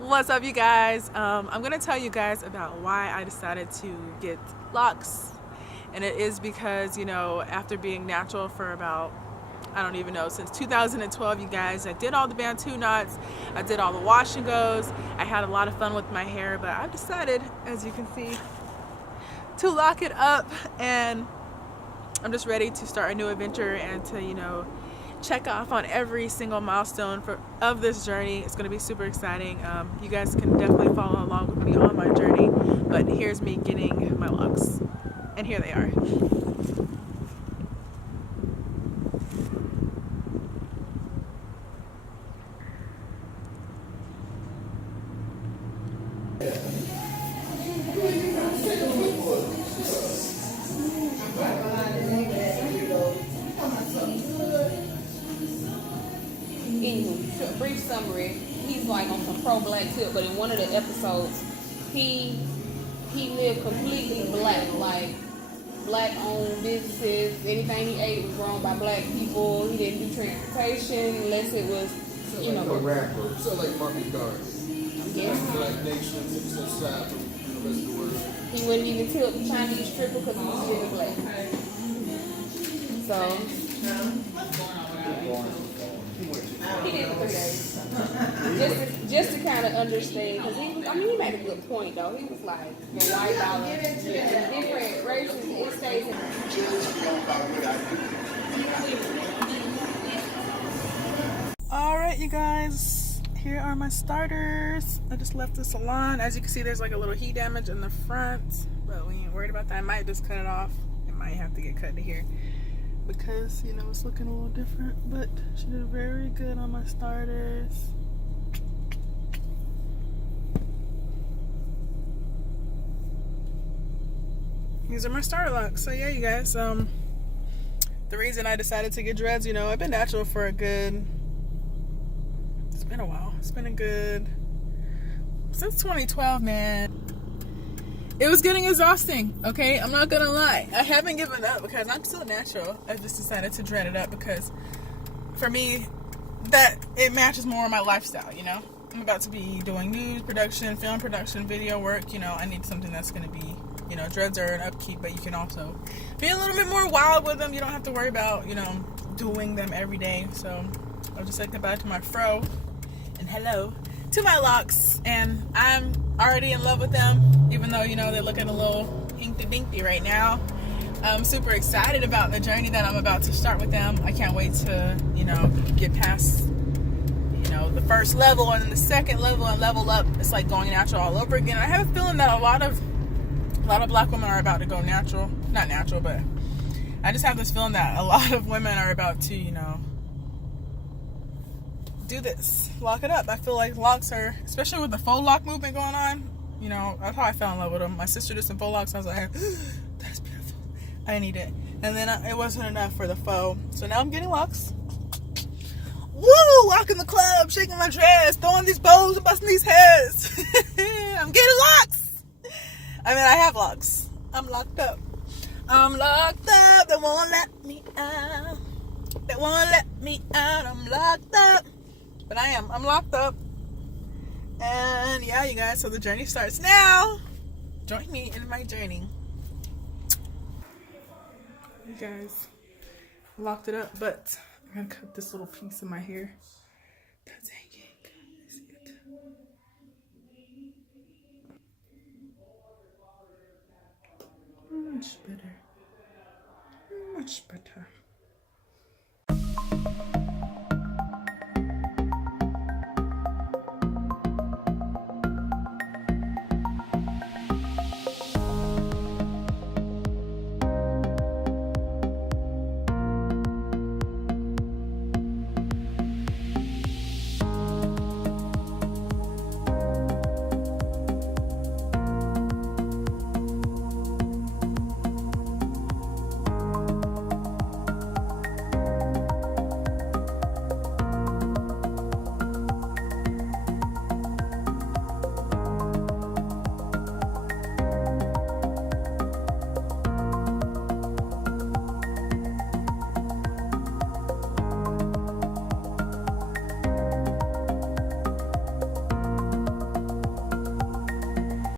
What's up, you guys? I'm gonna tell you guys about why I decided to get locks, and it is because, you know, after being natural for about, I don't even know, since 2012, you guys, I did all the Bantu knots, I did all the wash and goes, I had a lot of fun with my hair, but I've decided, as you can see, to lock it up, and I'm just ready to start a new adventure and to, you know, check off on every single milestone of this journey. It's going to be super exciting. You guys can definitely follow along with me on my journey, but here's me getting my locks, and here they are. Anywho, brief summary, he's like on some pro-black tip, but in one of the episodes, he lived completely black, like black-owned businesses. Anything he ate was grown by black people. He didn't do transportation unless it was, So you like know, a rapper. So like Marcus Garvey. yes. Black nation, aside from the rest of the world. He wouldn't even tip the Chinese stripper because he was still black. So he did it for 3 days. Just to kind of understand, because he made a good point though. He was like, the white dollar, different races, it stays in. All right, you guys, here are my starters. I just left the salon. As you can see, there's like a little heat damage in the front, but we ain't worried about that. I might just cut it off. It might have to get cut to here because, you know, it's looking a little different, but she did very good on my starters. These are my starter locks. So yeah, you guys, the reason I decided to get dreads, you know, I've been natural for a good, it's been a while. It's been a good, since 2012, man. It was getting exhausting, okay? I'm not gonna lie. I haven't given up because I'm still natural. I just decided to dread it up because for me, that it matches more my lifestyle, you know? I'm about to be doing news production, film production, video work, you know, I need something that's gonna be, you know, dreads are an upkeep, but you can also be a little bit more wild with them. You don't have to worry about, you know, doing them every day. So I'll just say goodbye to my fro and hello to my locks, and I'm already in love with them, even though, you know, they're looking a little hinky-dinky right now. I'm super excited about the journey that I'm about to start with them. I can't wait to, you know, get past, you know, the first level and then the second level and level up. It's like going natural all over again. I have a feeling that a lot of black women are about to go natural. Not natural, but I just have this feeling that a lot of women are about to, you know, do this, lock it up. I feel like locks are, especially with the faux lock movement going on, you know, that's how I fell in love with them. My sister did some faux locks, and I was like, that's beautiful, I need it. And then it wasn't enough for the faux, so now I'm getting locks. Woo! Walking the club, shaking my dress, throwing these bows and busting these heads. I'm getting locks. I mean, I have locks. I'm locked up. I'm locked up. They won't let me out. They won't let me out. I'm locked up. But I'm locked up. And yeah, you guys, so the journey starts now. Join me in my journey. You guys, locked it up, but I'm gonna cut this little piece of my hair that's hanging. See it? Much better. Much better.